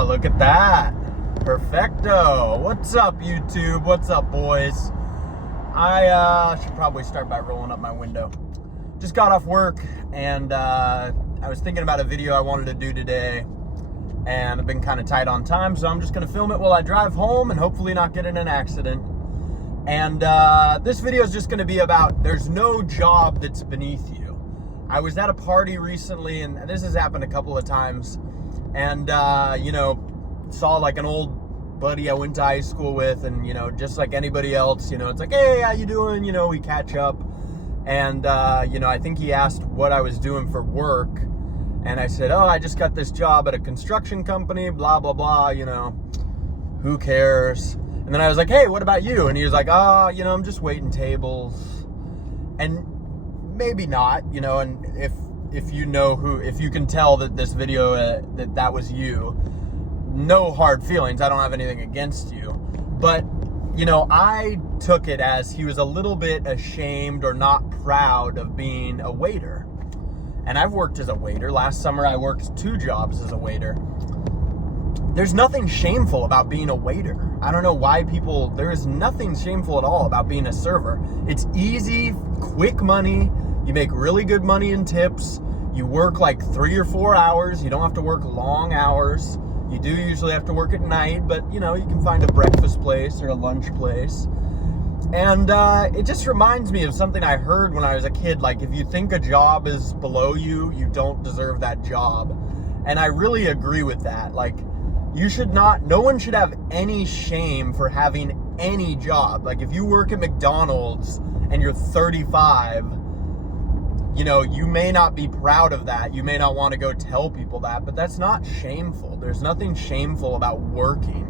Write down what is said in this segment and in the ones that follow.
Ah, look at that. Perfecto. What's up, YouTube? What's up, boys? I should probably start by rolling up my window. Just got off work, and I was thinking about a video I wanted to do today, and I've been kind of tight on time, so I'm just going to film it while I drive home and hopefully not get in an accident. And this video is just going to be about there's no job that's beneath you. I was at a party recently, and this has happened a couple of times, and, saw like an old buddy I went to high school with, and, just like anybody else, it's like, hey, how you doing? We catch up. And, I think he asked what I was doing for work, and I said, oh, I just got this job at a construction company, blah, blah, blah, who cares? And then I was like, hey, what about you? And he was like, I'm just waiting tables. And maybe not, and if you can tell that this video, that was you, no hard feelings. I don't have anything against you. But, I took it as he was a little bit ashamed or not proud of being a waiter. And I've worked as a waiter. Last summer, I worked 2 jobs as a waiter. There's nothing shameful about being a waiter. I don't know why there is nothing shameful at all about being a server. It's easy, quick money. You make really good money in tips. You work like 3 or 4 hours. You don't have to work long hours. You do usually have to work at night, but you can find a breakfast place or a lunch place. And it just reminds me of something I heard when I was a kid. Like, if you think a job is below you, you don't deserve that job. And I really agree with that. Like, no one should have any shame for having any job. Like, if you work at McDonald's and you're 35, you may not be proud of that. You may not want to go tell people that, but that's not shameful. There's nothing shameful about working.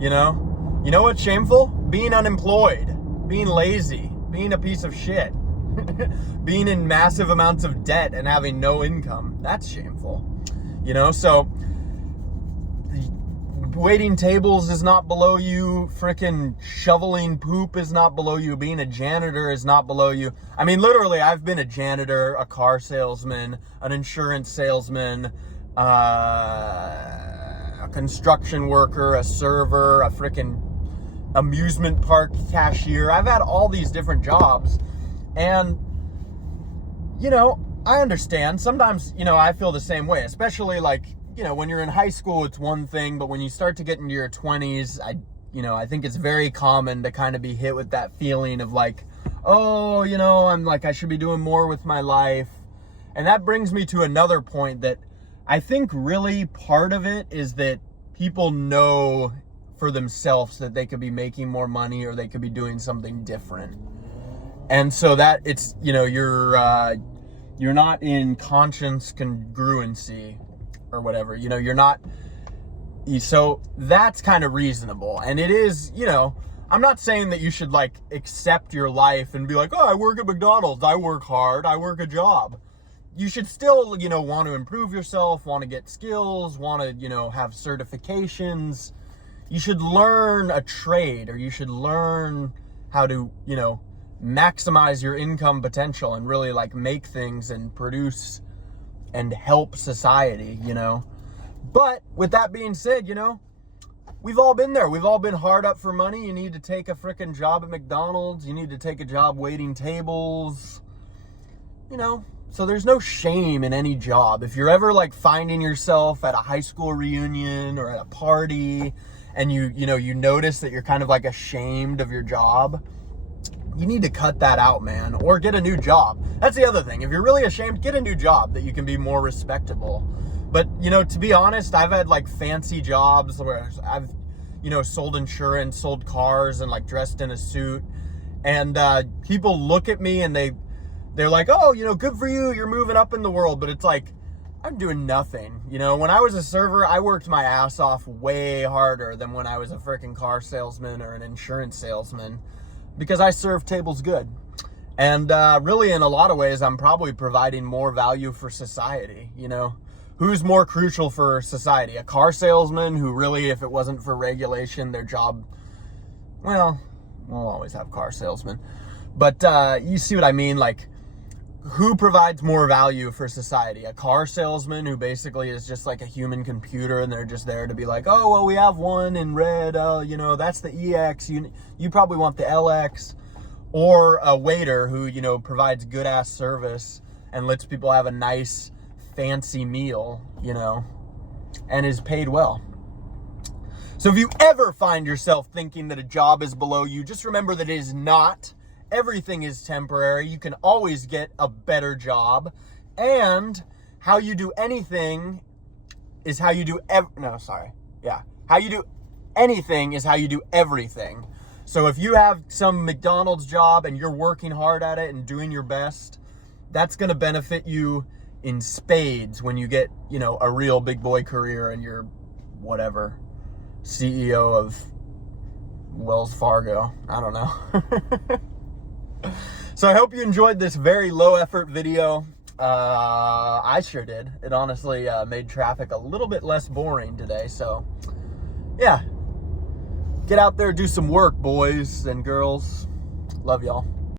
You know what's shameful? Being unemployed, being lazy, being a piece of shit, being in massive amounts of debt and having no income. That's shameful. So waiting tables is not below you. Freaking shoveling poop is not below you. Being a janitor is not below you. I mean, literally, I've been a janitor, a car salesman, an insurance salesman, a construction worker, a server, a freaking amusement park cashier. I've had all these different jobs. And, I understand. Sometimes, I feel the same way, especially like, when you're in high school, it's one thing, but when you start to get into your 20s, I think it's very common to kind of be hit with that feeling of like, oh, I'm like, I should be doing more with my life. And that brings me to another point that I think really part of it is that people know for themselves that they could be making more money or they could be doing something different. And so that it's, you're not in conscience congruency or whatever, you're not, so that's kind of reasonable. And it is, I'm not saying that you should like accept your life and be like, oh, I work at McDonald's, I work hard, I work a job. You should still, want to improve yourself, want to get skills, want to, have certifications. You should learn a trade, or you should learn how to, maximize your income potential and really like make things and produce and help society, But with that being said, we've all been there. We've all been hard up for money. You need to take a freaking job at McDonald's. You need to take a job waiting tables, So there's no shame in any job. If you're ever like finding yourself at a high school reunion or at a party and you notice that you're kind of like ashamed of your job, you need to cut that out, man, or get a new job. That's the other thing. If you're really ashamed, get a new job that you can be more respectable. But, to be honest, I've had like fancy jobs where I've, sold insurance, sold cars, and like dressed in a suit. And people look at me and they're like, oh, good for you. You're moving up in the world. But it's like, I'm doing nothing. When I was a server, I worked my ass off way harder than when I was a freaking car salesman or an insurance salesman, because I serve tables good. And really, in a lot of ways, I'm probably providing more value for society. Who's more crucial for society? A car salesman who really, if it wasn't for regulation, their job, well, we'll always have car salesmen. But you see what I mean? Like, who provides more value for society? A car salesman who basically is just like a human computer, and they're just there to be like, oh, well, we have one in red, you know, that's the EX, you probably want the LX. Or a waiter who, you know, provides good ass service and lets people have a nice fancy meal, you know, and is paid well. So if you ever find yourself thinking that a job is below you, just remember that it is not. Everything is temporary. You can always get a better job. And how you do anything is how you do how you do anything is how you do everything. So if you have some McDonald's job and you're working hard at it and doing your best, that's going to benefit you in spades when you get, you know, a real big boy career and you're whatever, CEO of Wells Fargo. I don't know. So I hope you enjoyed this very low effort video. I sure did. It honestly made traffic a little bit less boring today. So yeah, get out there, do some work, boys and girls. Love y'all.